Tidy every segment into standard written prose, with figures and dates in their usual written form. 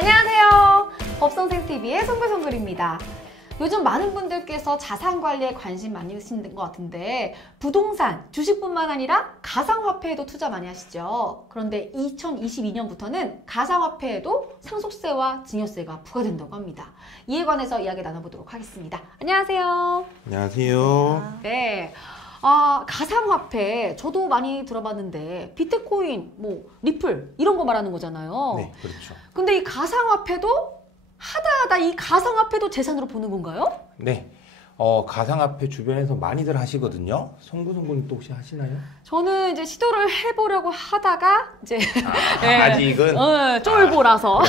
안녕하세요. 법성생TV의 송글송글입니다. 요즘 많은 분들께서 자산관리에 관심 많이 있으신 것 같은데 부동산, 주식뿐만 아니라 가상화폐에도 투자 많이 하시죠. 그런데 2022년부터는 가상화폐에도 상속세와 증여세가 부과된다고 합니다. 이에 관해서 이야기 나눠보도록 하겠습니다. 안녕하세요. 안녕하세요. 네. 가상화폐 저도 많이 들어봤는데 비트코인, 리플 이런 거 말하는 거잖아요. 네, 그렇죠. 근데 이 가상화폐도 하다 이 가상화폐도 재산으로 보는 건가요? 네. 가상화폐 주변에서 많이들 하시거든요. 송구송구는 또 혹시 하시나요? 저는 이제 시도를 해보려고 하다가 이제 아직은 쫄보라서.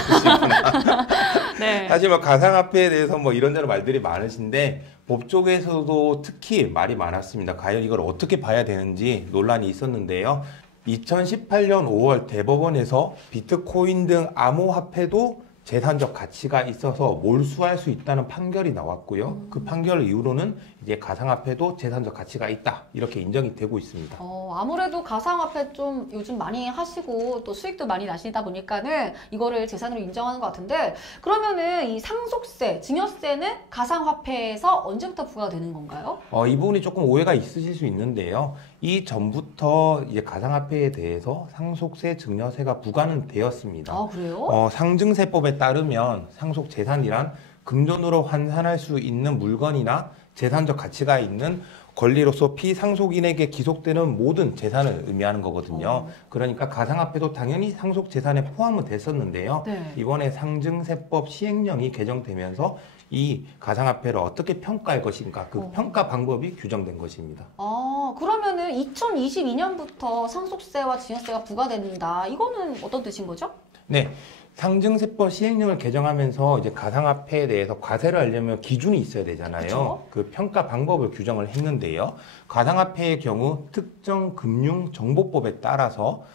네. 사실 가상화폐에 대해서 이런저런 말들이 많으신데 법 쪽에서도 특히 말이 많았습니다. 과연 이걸 어떻게 봐야 되는지 논란이 있었는데요. 2018년 5월 대법원에서 비트코인 등 암호화폐도 재산적 가치가 있어서 몰수할 수 있다는 판결이 나왔고요. 그 판결 이후로는 이제 가상화폐도 재산적 가치가 있다 이렇게 인정이 되고 있습니다. 아무래도 가상화폐 좀 요즘 많이 하시고 또 수익도 많이 나시다 보니까는 이거를 재산으로 인정하는 것 같은데 그러면은 이 상속세, 증여세는 가상화폐에서 언제부터 부과되는 건가요? 이 부분이 조금 오해가 있으실 수 있는데요. 이전부터 이제 가상화폐에 대해서 상속세, 증여세가 부과는 되었습니다. 아, 그래요? 상증세법에 따르면 상속 재산이란 금전으로 환산할 수 있는 물건이나 재산적 가치가 있는 권리로서 피상속인에게 기속되는 모든 재산을 의미하는 거거든요. 그러니까 가상화폐도 당연히 상속 재산에 포함은 됐었는데요. 네. 이번에 상증세법 시행령이 개정되면서 이 가상화폐를 어떻게 평가할 것인가 그 평가 방법이 규정된 것입니다. 그러면은 2022년부터 상속세와 증여세가 부과된다. 이거는 어떤 뜻인 거죠? 네. 상증세법 시행령을 개정하면서 이제 가상화폐에 대해서 과세를 하려면 기준이 있어야 되잖아요. 그쵸? 그 평가 방법을 규정을 했는데요. 가상화폐의 경우 특정 금융정보법에 따라서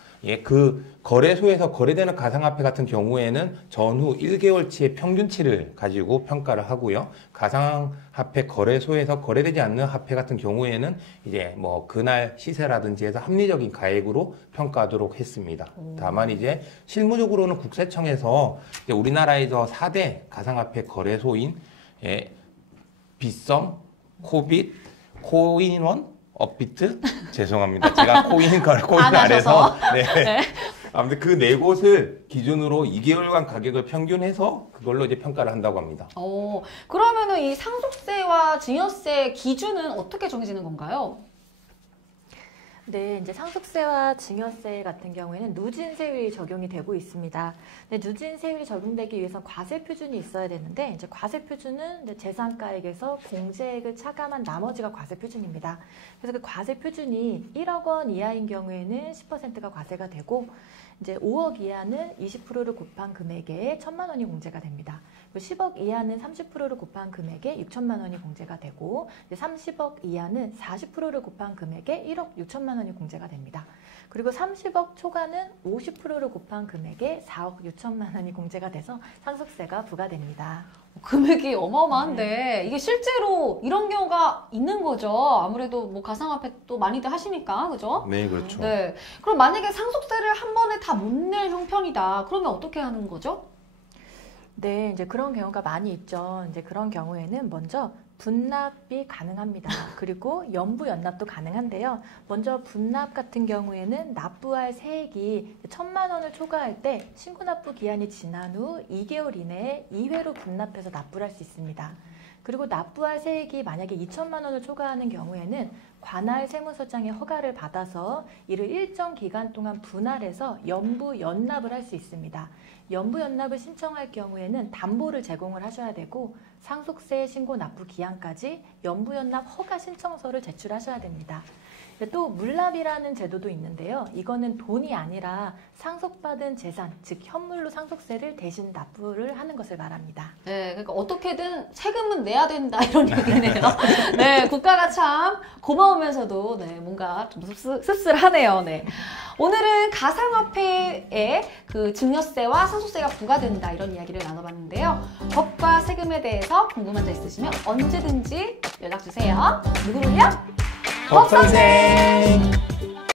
그 거래소에서 거래되는 가상화폐 같은 경우에는 전후 1개월치의 평균치를 가지고 평가를 하고요. 가상화폐 거래소에서 거래되지 않는 화폐 같은 경우에는 이제 그날 시세라든지 해서 합리적인 가액으로 평가하도록 했습니다. 다만 이제 실무적으로는 국세청에서 이제 우리나라에서 4대 가상화폐 거래소인 빗썸, 코빗, 코인원, 업비트? 죄송합니다. 제가 코인 안 해서. 네. 아무튼 그 네 곳을 기준으로 2개월간 가격을 평균해서 그걸로 이제 평가를 한다고 합니다. 그러면은 이 상속세와 증여세 기준은 어떻게 정해지는 건가요? 네, 이제 상속세와 증여세 같은 경우에는 누진세율이 적용이 되고 있습니다. 근데 누진세율이 적용되기 위해서 과세 표준이 있어야 되는데 이제 과세 표준은 이제 재산가액에서 공제액을 차감한 나머지가 과세 표준입니다. 그래서 그 과세 표준이 1억 원 이하인 경우에는 10%가 과세가 되고 이제 5억 이하는 20%를 곱한 금액에 1,000만 원이 공제가 됩니다. 10억 이하는 30%를 곱한 금액에 6천만 원이 공제가 되고 30억 이하는 40%를 곱한 금액에 1억 6천만 원이 공제가 됩니다. 그리고 30억 초과는 50%를 곱한 금액에 4억 6천만 원이 공제가 돼서 상속세가 부과됩니다. 금액이 어마어마한데 이게 실제로 이런 경우가 있는 거죠. 아무래도 가상화폐 또 많이들 하시니까, 그죠? 네, 그렇죠. 네. 그럼 만약에 상속세를 한 번에 다 못 낼 형편이다. 그러면 어떻게 하는 거죠? 네, 이제 그런 경우가 많이 있죠. 이제 그런 경우에는 먼저 분납이 가능합니다. 그리고 연부 연납도 가능한데요. 먼저 분납 같은 경우에는 납부할 세액이 1,000만 원을 초과할 때 신고납부 기한이 지난 후 2개월 이내에 2회로 분납해서 납부를 할 수 있습니다. 그리고 납부할 세액이 만약에 2천만 원을 초과하는 경우에는 관할 세무서장의 허가를 받아서 이를 일정 기간 동안 분할해서 연부 연납을 할 수 있습니다. 연부 연납을 신청할 경우에는 담보를 제공을 하셔야 되고 상속세 신고 납부 기한까지 연부 연납 허가 신청서를 제출하셔야 됩니다. 또 물납이라는 제도도 있는데요. 이거는 돈이 아니라 상속받은 재산, 즉 현물로 상속세를 대신 납부를 하는 것을 말합니다. 네, 그러니까 어떻게든 세금은 내야 된다 이런 얘기네요. 네, 국가가 참 고마우면서도 뭔가 좀 씁쓸하네요. 네. 오늘은 가상화폐에 그 증여세와 상속세가 부과된다 이런 이야기를 나눠봤는데요. 법과 세금에 대해서 궁금한 점 있으시면 언제든지 연락주세요. 누구를요? 법선생!